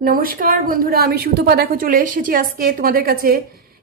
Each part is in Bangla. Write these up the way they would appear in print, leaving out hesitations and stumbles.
নমস্কার বন্ধুরা, আমি সুতপা দেখো চলে এসেছি আজকে তোমাদের কাছে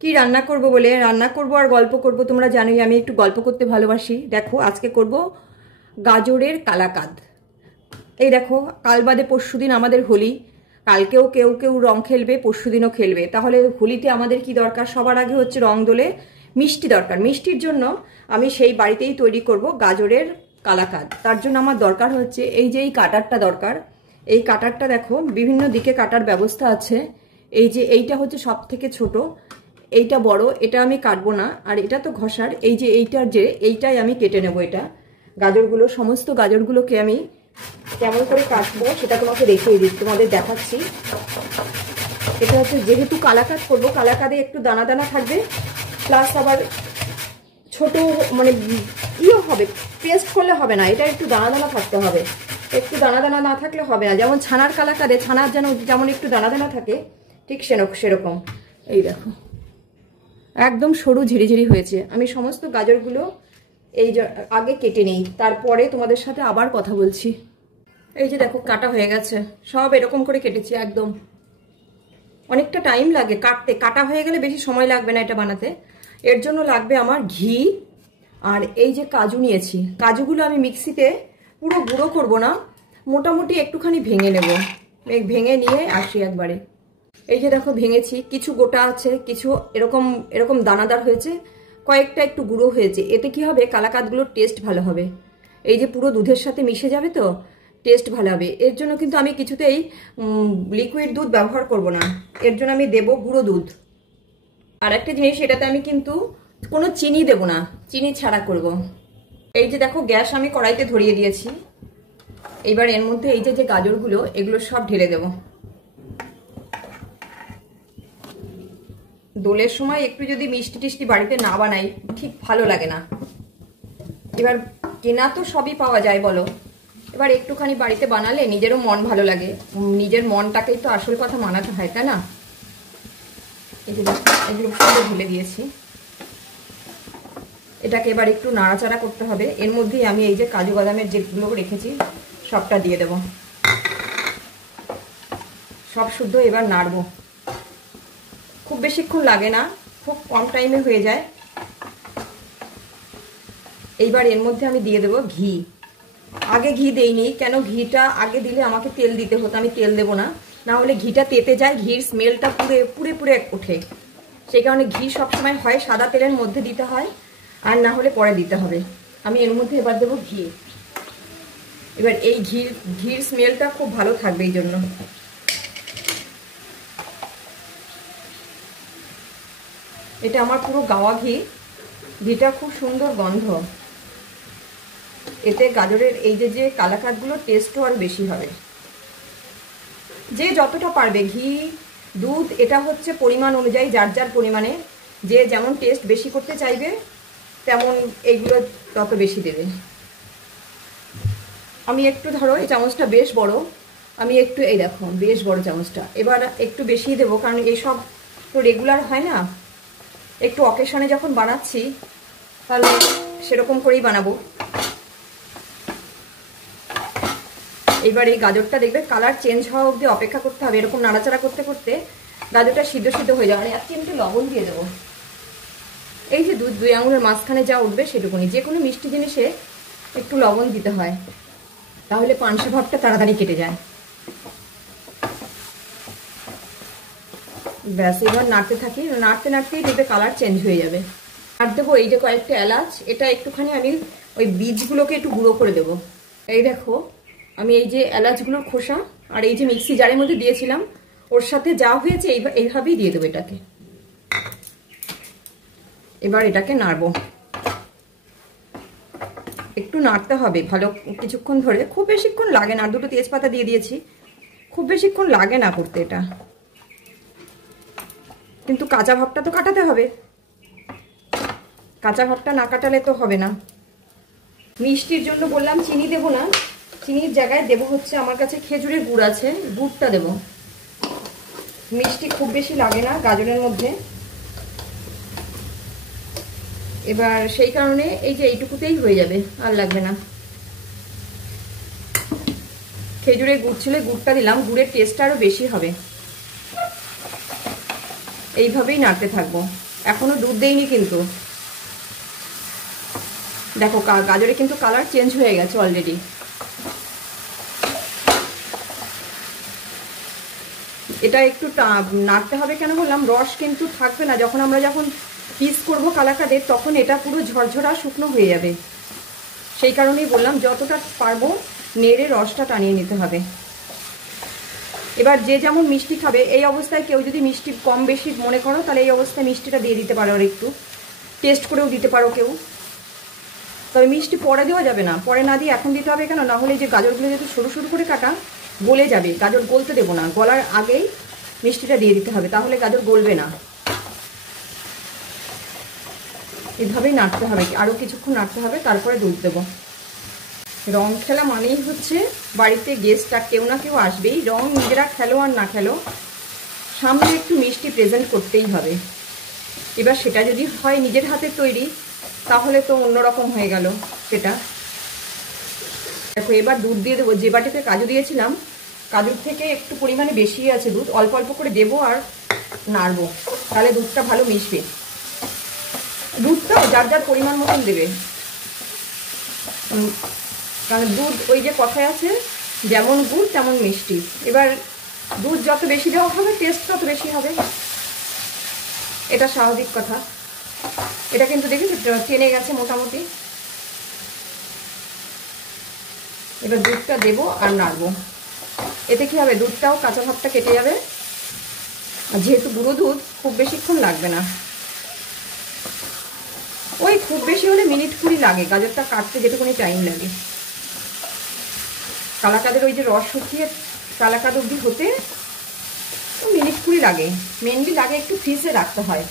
কি রান্না করব বলে। রান্না করব আর গল্প করব। তোমরা জানোই আমি একটু গল্প করতে ভালোবাসি। দেখো আজকে করব গাজরের কালাকাঁদ। এই দেখো, কাল বাদে পরশুদিন আমাদের হোলি। কালকেও কেউ কেউ রং খেলবে, পরশুদিনও খেলবে। তাহলে হোলিতে আমাদের কি দরকার? সবার আগে হচ্ছে রং দোলে মিষ্টি দরকার। মিষ্টির জন্য আমি সেই বাড়িতেই তৈরি করব গাজরের কালাকাঁদ। তার জন্য আমার দরকার হচ্ছে এই যে এই কাটারটা দরকার। এই কাটারটা দেখো বিভিন্ন দিকে কাটার ব্যবস্থা আছে। এই যে এইটা হচ্ছে সব থেকে ছোট, এইটা বড়, এটা আমি কাটবো না। আর এটা তো ঘষার, এই যে এইটার যে এইটাই আমি কেটে নেব। এটা গাজরগুলো, সমস্ত গাজরগুলোকে আমি কেমন করে কাটবো সেটা তোমাকে দেখিয়ে দিচ্ছি, তোমাদের দেখাচ্ছি। এটা হচ্ছে যেহেতু কালাকাঁদ করবো, কালাকাঁদে একটু দানা দানা থাকবে, প্লাস আবার ছোট মানে ইও হবে, পেস্ট করলে হবে না, এটা একটু দানা দানা থাকতে হবে। একটু দানা দানা না থাকলে হবে না। যেমন ছানার কালাকাঁদে ছানার যেমন একটু দানা দানা থাকে, ঠিক সেরকম। এই দেখো একদম সরু ঝিরিঝিরি হয়েছে। আমি সমস্ত গাজরগুলো এই আগে কেটে নিই, তারপরে তোমাদের সাথে আবার কথা বলছি। এই যে দেখো কাটা হয়ে গেছে, সব এরকম করে কেটেছি একদম। অনেকটা টাইম লাগে কাটতে, কাটা হয়ে গেলে বেশি সময় লাগবে না এটা বানাতে। এর জন্য লাগবে আমার ঘি, আর এই যে কাজু নিয়েছি। কাজুগুলো আমি মিক্সিতে পুরো গুঁড়ো করব না, মোটামুটি একটুখানি ভেঙে নেব। ভেঙে নিয়ে আসি একবারে। এই যে দেখো ভেঙেছি, কিছু গোটা আছে, কিছু এরকম এরকম দানাদার হয়েছে, কয়েকটা একটু গুঁড়ো হয়েছে। এতে কি হবে, কালাকাঁদগুলোর টেস্ট ভালো হবে। এই যে পুরো দুধের সাথে মিশে যাবে তো টেস্ট ভালো হবে। এর জন্য কিন্তু আমি কিছুতেই লিকুইড দুধ ব্যবহার করব না, এর জন্য আমি দেব গুঁড়ো দুধ। আর একটা জিনিস, এটাতে আমি কিন্তু কোনো চিনি দেব না, চিনি ছাড়া করব। এই যে দেখো গ্যাস আমি কড়াইতে ধরিয়ে দিয়েছি। এবার এর মধ্যে এই যে গাজরগুলো, এগুলো সব ঢেলে দেব। দোলের সময় একটু যদি মিষ্টি টিষ্টি বাড়িতে না বানাই ঠিক ভালো লাগে না। এবার কেনা তো সবই পাওয়া যায় বলো, এবার একটুখানি বাড়িতে বানালে নিজেরও মন ভালো লাগে। নিজের মনটাকেই তো আসল কথা মানাতে হয়, তাই না? এই যে এগুলো সব ঢেলে দিয়েছি। এটাকে এবার একটু নাড়াচাড়া করতে হবে। এর মধ্যেই আমি এই যে কাজু বাদামের যেগুলো রেখেছি সবটা দিয়ে দেব, সব শুদ্ধ এবার নাড়বো। খুব বেশিক্ষণ লাগে না, খুব কম টাইমে হয়ে যায়। এইবার এর মধ্যে আমি দিয়ে দেব ঘি। আগে ঘি দেইনি, কেন ঘিটা আগে দিলে আমাকে তেল দিতে হতো, আমি তেল দেবো না, না হলে ঘিটা তেতে যায়, ঘির স্মেলটা পুরে পুরে ওঠে। সেই কারণে ঘি সবসময় হয় সাদা তেলের মধ্যে দিতে হয়, আর না হলে পরে দিতে হবে। আমি এর মধ্যে এবার দেবো ঘি। এবার এই ঘির স্মেলটা খুব ভালো থাকবে, এই জন্য এটা আমার পুরো গাওয়া ঘি। ঘিটা খুব সুন্দর গন্ধ, এতে গাজরের এই যে কালাকাঁদগুলোর টেস্টও আর বেশি হবে। যে যতটা পারবে, ঘি দুধ এটা হচ্ছে পরিমাণ অনুযায়ী, যার যার পরিমাণে যে যেমন টেস্ট বেশি করতে চাইবে তেমন এইগুলো তত বেশি দেবে। আমি একটু ধরো এই চামচটা বেশ বড়, আমি একটু এই দেখো বেশ বড় চামচটা, এবার একটু বেশি দেবো, কারণ এইসব তো রেগুলার হয় না, একটু অকেশনে যখন বানাচ্ছি তাহলে সেরকম করেই বানাবো। এবার এই গাজরটা দেখবে কালার চেঞ্জ হওয়া অবধি অপেক্ষা করতে হবে। এরকম নাড়াচাড়া করতে করতে গাজরটা সিদ্ধ হয়ে যাবে। আর একটু লবণ দিয়ে দেবো। এই যে দুই আঙুলের মাঝখানে যা উঠবে সেটুকুনি। যে কোনো মিষ্টি জিনিসে একটু লবণ দিতে হয়, তাহলে পানসে ভাবটা তাড়াতাড়ি কেটে যায়। ব্যাস, এবার নাড়তে থাকি, নাড়তে নাড়তেই দেখবে কালার চেঞ্জ হয়ে যাবে। আর দেবো এই যে কয়েকটা এলাচ, এটা একটুখানি আমি ওই বীজগুলোকে একটু গুঁড়ো করে দেবো। এই দেখো আমি এই যে এলাচগুলোর খোসা আর এই যে মিক্সি জারের মধ্যে দিয়েছিলাম, ওর সাথে যা হয়েছে এইভাবেই দিয়ে দেবো এটাকে। এবার এটাকে নাড়বো, একটু নাড়তে হবে ভালো কিছুক্ষণ ধরে, খুব বেশিক্ষণ লাগে না। দুটো তেজপাতা দিয়ে দিয়েছি, খুব বেশিক্ষণ লাগে না করতে এটা, কিন্তু কাঁচা ভাবটা তো কাটাতে হবে। কাঁচা ভাবটা না কাটালে তো হবে না। মিষ্টির জন্য বললাম চিনি দেবো না, চিনির জায়গায় দেবো হচ্ছে আমার কাছে খেজুরের গুড় আছে, গুড়টা দেবো। মিষ্টি খুব বেশি লাগে না গাজরের মধ্যে। এবার সেই কারণে এই যে এইটুকুতেই হয়ে যাবে, আর লাগবে না। খেজুরের গুড় ছিল, গুড়টা দিলাম, গুড়ের টেস্টটা আরও বেশি হবে। এইভাবেই নাড়তে থাকবো। এখনো দুধ দেইনি কিন্তু। দেখো গাজরে কিন্তু কালার চেঞ্জ হয়ে গেছে অলরেডি। এটা একটু নাড়তে হবে, কেন বললাম, রস কিন্তু থাকবে না। যখন পিস করবো কালাকাঁদের, তখন এটা পুরো ঝরঝরা শুকনো হয়ে যাবে। সেই কারণেই বললাম যতটা পারবো নেড়ে রসটা টানিয়ে নিতে হবে। এবার যে যেমন মিষ্টি খাবে, এই অবস্থায় কেউ যদি মিষ্টি কম বেশি মনে করো, তাহলে এই অবস্থায় মিষ্টিটা দিয়ে দিতে পারো, আর একটু টেস্ট করেও দিতে পারো কেউ। তবে মিষ্টি পরে দেওয়া যাবে না, পরে না দিয়ে এখন দিতে হবে। কেন না হলে যে গাজরগুলো যেহেতু সরু সরু করে কাটা, গলে যাবে। গাজর গলতে দেবো না, গলার আগেই মিষ্টিটা দিয়ে দিতে হবে, তাহলে গাজর গলবে না। এভাবেই নাড়তে হবে, আরও কিছুক্ষণ নাড়তে হবে, তারপরে দুধ দেবো। রং খেলা মানেই হচ্ছে বাড়িতে গেস্টটা কেউ না কেউ আসবেই। রং নিজেরা খেলো আর না খেলো, সামনে একটু মিষ্টি প্রেজেন্ট করতেই হবে। এবার সেটা যদি হয় নিজের হাতে তৈরি, তাহলে তো অন্যরকম হয়ে গেল সেটা। দেখো এবার দুধ দিয়ে দেবো। যে বাটিতে কাজু দিয়েছিলাম, কাজুর থেকে একটু পরিমাণে বেশি আছে দুধ। অল্প অল্প করে দেবো আর নাড়বো, তাহলে দুধটা ভালো মিশবে। দুধটাও যার যার পরিমাণ মতন দেবে, কারণ দুধ ওই যে কথায় আছে, যেমন গুড় তেমন মিষ্টি। এবার দুধ যত বেশি দেওয়া হবে, টেস্ট তত বেশি হবে, এটা স্বাভাবিক কথা। এটা কিন্তু দেখি টেনে গেছে মোটামুটি। এবার দুধটা দেবো আর নাড়বো। এতে কি হবে, দুধটাও কাঁচা ভাবটা কেটে যাবে। আর যেহেতু গুঁড়ো দুধ, খুব বেশিক্ষণ লাগবে না। ওই খুব বেশি হলে মিনিট 20 লাগে গাজরটা কাটতে, যেটুকুনি টাইম লাগে। কালাকাঁদের ওই যে রস শুকিয়ে কালাকাঁদ অবধি হতে মিনিট 20 লাগে। মেনলি লাগে একটু ফ্রিজে রাখতে হয়,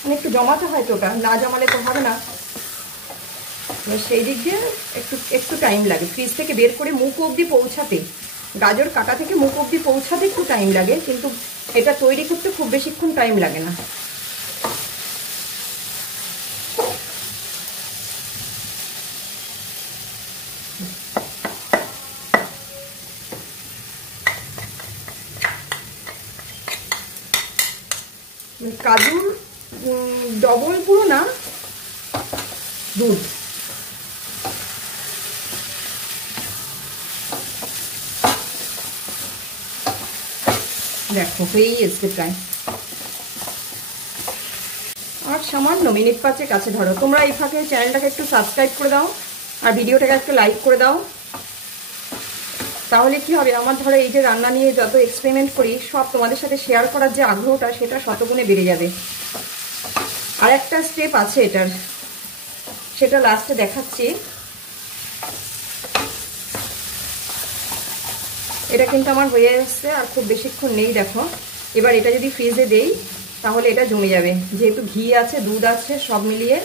মানে একটু জমাতে হয়, তো ওটা না জমালে তো হবে না। সেই দিক দিয়ে একটু টাইম লাগে ফ্রিজ থেকে বের করে মুখ অবধি পৌঁছাতে। গাজর কাটা থেকে মুখ অবধি পৌঁছাতে একটু টাইম লাগে, কিন্তু এটা তৈরি করতে খুব বেশিক্ষণ টাইম লাগে না। কাজুর ডবল পুরো না দুধ। দেখো হয়েই এসছে প্রায়। আর সামান্য মিনিট 5 কাছে ধরো। তোমরা এই ফাঁকে চ্যানেলটাকে একটু সাবস্ক্রাইব করে দাও আর ভিডিওটাকে একটু লাইক করে দাও। তাহলে কি হবে, আমার ধরো এই যে রান্না নিয়ে যত এক্সপেরিমেন্ট করি, সব তোমাদের সাথে শেয়ার করার যে আগ্রহটা, সেটা শতগুণে বেড়ে যাবে। আর একটা স্টেপ আছে এটার, সেটা লাস্টে দেখাচ্ছি। এটা কিন্তু আমার হয়ে আসছে, আর খুব বেশিক্ষণ নেই। দেখো এবার এটা যদি ফ্রিজে দেই, তাহলে এটা জমে যাবে। যেহেতু ঘি আছে, দুধ আছে, সব মিলিয়ে।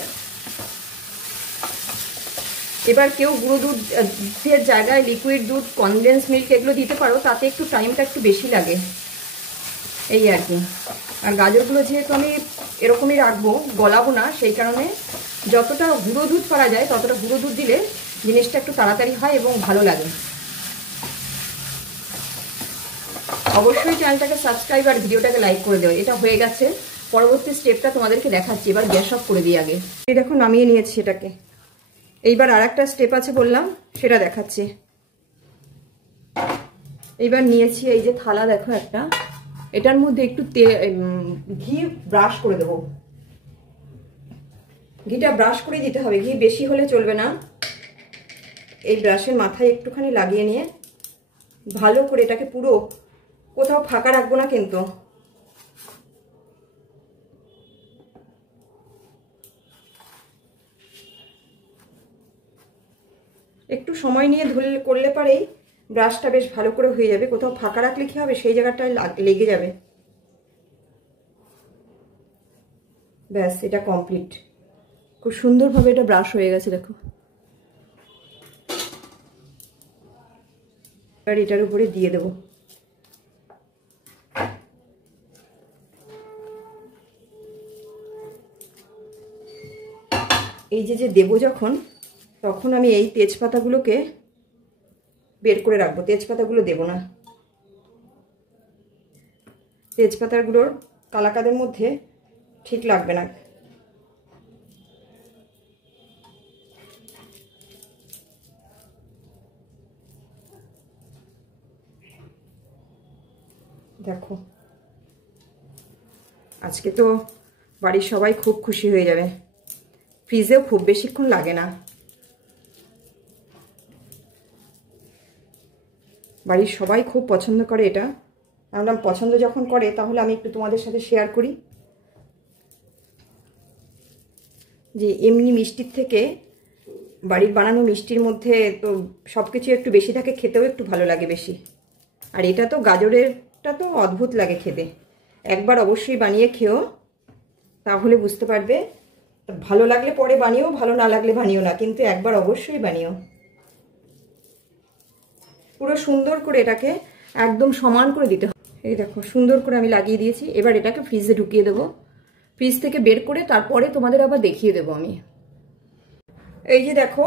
এবার কেউ গুঁড়ো দুধের জায়গায় লিকুইড দুধ, কনডেন্স মিল্ক এগুলো দিতে পারো, তাতে একটু টাইমটা একটু বেশি লাগে, এই আর কি। আর গাজরগুলো যেহেতু আমি এরকমই রাখবো, গলাবো না, সেই কারণে যতটা গুঁড়ো দুধ করা যায় ততটা গুঁড়ো দুধ দিলে জিনিসটা একটু তাড়াতাড়ি হয় এবং ভালো লাগে। অবশ্যই চ্যানেলটাকে সাবস্ক্রাইব আর ভিডিওটাকে লাইক করে দেও। এটা হয়ে গেছে, পরবর্তী স্টেপটা তোমাদেরকে দেখাচ্ছি। এবার গ্যাস অফ করে দিই আগে। এই দেখো নামিয়ে নিয়েছি এটাকে। এইবার আর একটা স্টেপ আছে বললাম, সেটা দেখাচ্ছি। এইবার নিয়েছি এই যে থালা, দেখো একটা, এটার মধ্যে একটু ঘি ব্রাশ করে দেবো। ঘিটা ব্রাশ করে দিতে হবে, ঘি বেশি হলে চলবে না। এই ব্রাশের মাথায় একটুখানি লাগিয়ে নিয়ে ভালো করে এটাকে পুরো, কোথাও ফাঁকা রাখবো না কিন্তু, একটু সময় নিয়ে করলে পারেই ব্রাশটা বেশ ভালো করে হয়ে যাবে। কোথাও ফাঁকা রাখলে কি হবে, সেই জায়গাটায় লেগে যাবে। ব্যাস, এটা কমপ্লিট। খুব সুন্দরভাবে এটা ব্রাশ হয়ে গেছে, দেখো। এবার এটার উপরে দিয়ে দেবো। এই যে দেবো যখন, তখন আমি এই তেজপাতাগুলোকে বের করে রাখবো। তেজপাতাগুলো দেবো না, তেজপাতাগুলোর কালাকাদের মধ্যে ঠিক লাগবে না। দেখো আজকে তো বাড়ির সবাই খুব খুশি হয়ে যাবে। ফ্রিজেও খুব বেশিক্ষণ লাগে না। বাড়ির সবাই খুব পছন্দ করে এটা। আমরা পছন্দ যখন করে তাহলে আমি একটু তোমাদের সাথে শেয়ার করি যে এমনি মিষ্টির থেকে বাড়ির বানানো মিষ্টির মধ্যে তো সব কিছু একটু বেশি থাকে, খেতেও একটু ভালো লাগে বেশি। আর এটা তো গাজরেরটা তো অদ্ভুত লাগে খেতে। একবার অবশ্যই বানিয়ে খেও, তাহলে বুঝতে পারবে। ভালো লাগলে পরে বানিও, ভালো না লাগলে বানিও না, কিন্তু একবার অবশ্যই বানিও। পুরো সুন্দর করে এটাকে একদম সমান করে দিতে হবে। এই দেখো সুন্দর করে আমি লাগিয়ে দিয়েছি। এবার এটাকে ফ্রিজে ঢুকিয়ে দেবো। ফ্রিজ থেকে বের করে তারপরে তোমাদের আবার দেখিয়ে দেবো আমি। এই যে দেখো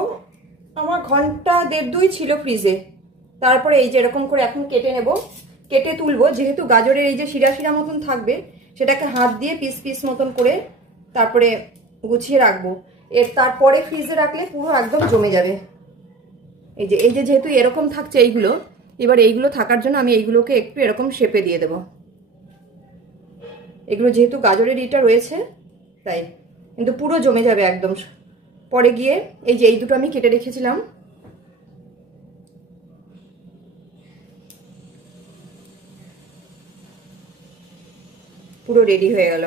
আমার ঘন্টা 1.5-2 ছিল ফ্রিজে। তারপরে এই যে এরকম করে এখন কেটে নেব, কেটে তুলবো। যেহেতু গাজরের এই যে শিরা শিরা মতন থাকবে, সেটাকে হাত দিয়ে পিস পিস মতন করে তারপরে গুছিয়ে রাখবো। তারপরে ফ্রিজে রাখলে পুরো একদম জমে যাবে। এই যে যেহেতু এরকম থাকছে এইগুলো, এবার এইগুলো থাকার জন্য আমি এইগুলোকে একটু এরকম শেপে দিয়ে দেবো। এগুলো যেহেতু গাজরের ইটা রয়েছে তাই, কিন্তু পুরো জমে যাবে একদম। পরে গিয়ে এই যে এই দুটো আমি কেটে রেখেছিলাম, পুরো রেডি হয়ে গেল।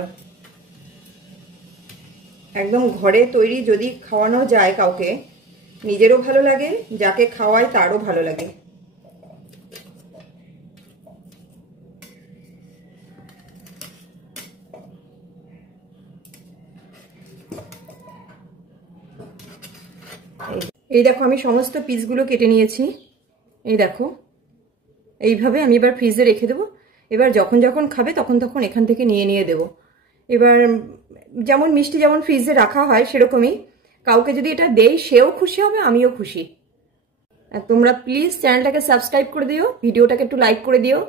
একদম ঘরে তৈরি যদি খাওয়ানো যায় কাউকে, নিজেরও ভালো লাগে, যাকে খাওয়ায় তারও ভালো লাগে। এই দেখো আমি সমস্ত পিসগুলো কেটে নিয়েছি। এই দেখো এইভাবে আমি এবার ফ্রিজে রেখে দেবো। এবার যখন যখন খাবে তখন তখন এখান থেকে নিয়ে নিয়ে দেবো। এবার যেমন মিষ্টি যেমন ফ্রিজে রাখা হয় সেরকমই কাউকে যদি এটা দেই, সেও খুশি হবে, আমিও খুশি। আর তোমরা প্লিজ চ্যানেলটাকে সাবস্ক্রাইব করে দিও, ভিডিওটাকে একটু লাইক করে দিও।